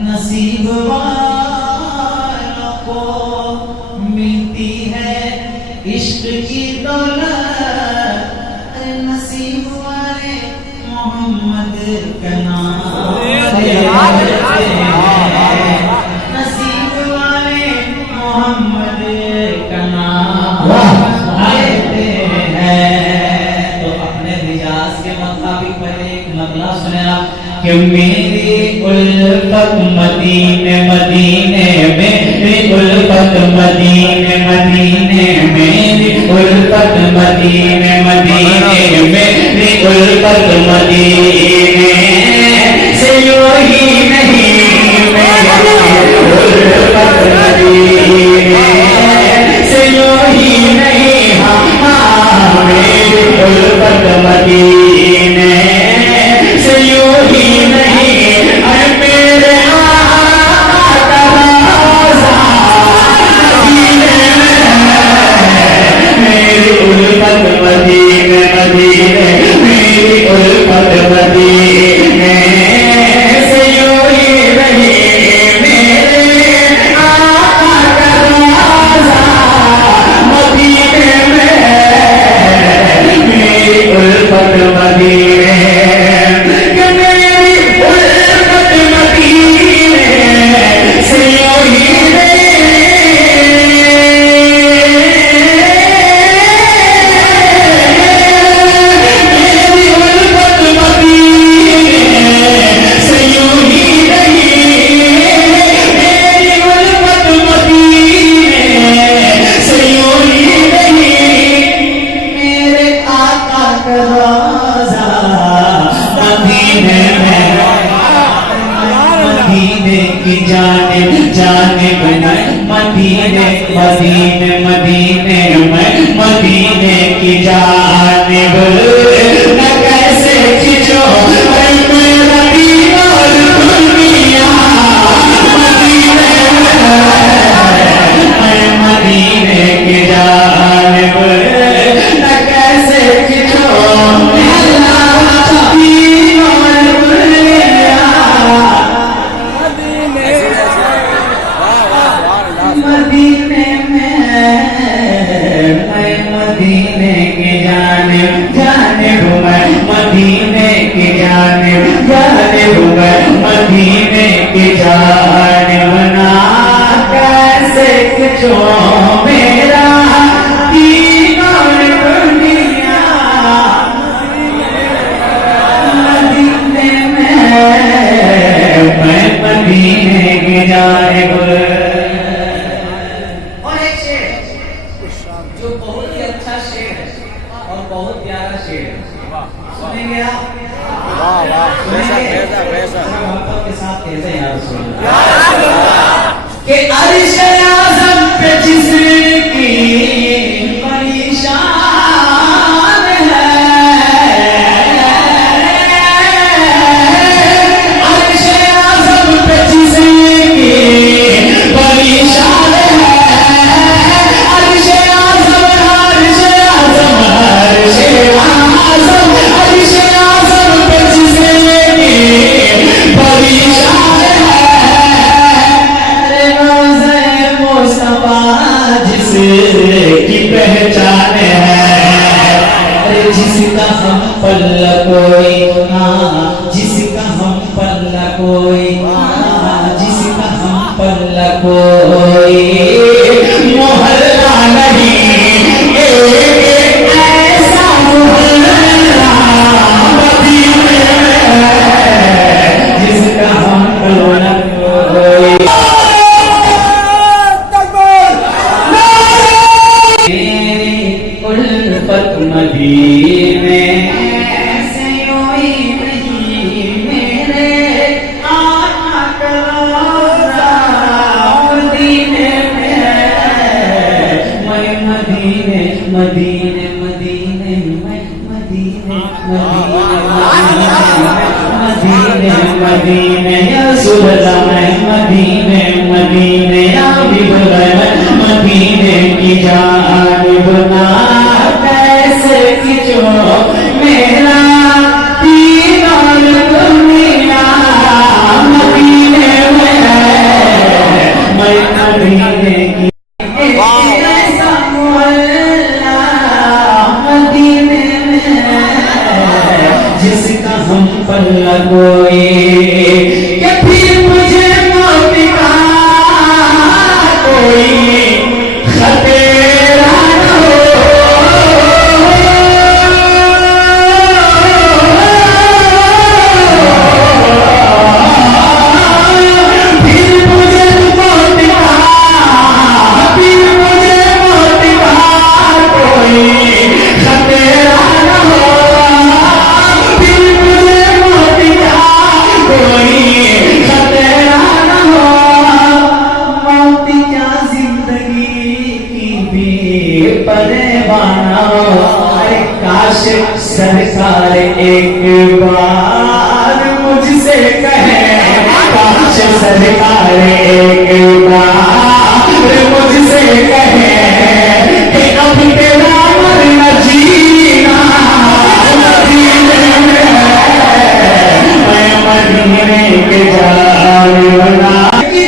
नसीब वालों को मिलती है इश्क की दौलत, नसीब वाले मोहम्मद का नाम नसीब वाले मोहम्मद का नाम लेते हैं। तो अपने मिजाज के मुताबिक पहले एक नगला सुना कि मेरी उल्फत मदीने मदीने मेरी उल्फत मदीने मदीने मेरी उल्फत मदीने मदीने मेरी उल्फत मदीने से यूं ही नहीं मेरी उल्फत मदीने से यूं ही नहीं हाँ मेरी उल्फत मदीने से यूं ही नहीं मेरे आका रोज़ा मदीने मेरी उल्फत मदीने मदीने मेरी उल्फत मदीने से यूं ही नहीं मेरे आका रोज़ा मदीने मेरी उल्फत मदीने मदीने मदीने मदीने में मदीने की जानिब न कैसे खिंचो मेरा दीवार दुनिया मदीने मदीने की जानिब न कैसे खिंचो मेरा दीवार दुनिया मदीने में मैं मदीने की जानिब जानिब मैं मदीने की जानिब जानिब मैं मदीने की जानिब ना कैसे खिंचो मेरा दीवार दुनिया मदीने में मैं मदीने की जानिब। जो बहुत ही अच्छा शेर है और बहुत प्यारा शेर है, सुनेंगे आप? वाह वाह के साथ कैसे यार कि अर्श-ए आज़म पे जिसकी बड़ी शान है, अर्श-ए आज़म पे जिसकी बड़ी शान है, की पहचान है जिसका हम पल्ला कोई हाँ जिसका हम पल्ला कोई हाँ जिसका हम पल्ला कोई मोहल्ला नहीं ऐसा मोहल्ला मदीने जिसका हम पल्ला कोई मदीने से यूं ही नहीं मेरे आका का रोज़ा मदीने में मैं मदीने मदीने मदीने मैं मदीने मदीने मदीने या सुबह मैं मदीने मदीने या भी मैं मदीने की जानिब ना कैसे खींचो मेरा दीन और दुनिया मदीने में मैं मदीने की ऐसा मोहल्ला मदीने में जिसका हम पर लगोए कि फिर मुझे मौत का कोई खतरा न हो। फिर मुझे मौत का फिर मुझे मौत का कोई खतरा न हो। फिर मुझे मौत का कोई खतरा न हो। मौत क्या जिंदगी की भी परवाना हो। अरे काश सरकार एक बार मुझसे कहे, काश सरकार एक बार मुझसे कहे कि अब तेरा मरना जीना मदीने में, मैं मदीने के जानना की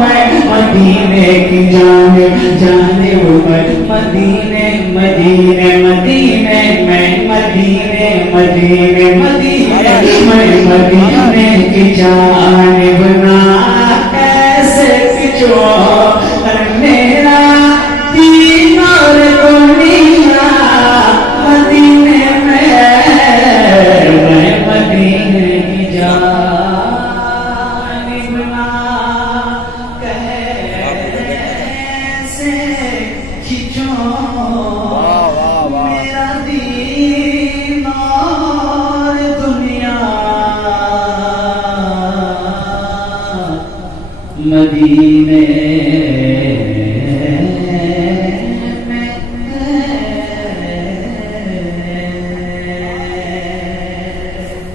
मैं मदीने की जाने वो मदीने मदीने मदीने मैं मदीने मदीने मदीने मैं मदीने की जाने बना कैसे खींचो मेरा दीन और दुनिया मदीने में मैं मदीने की जाने बना कैसे खींचो मेरा दीन और दुनिया मदीने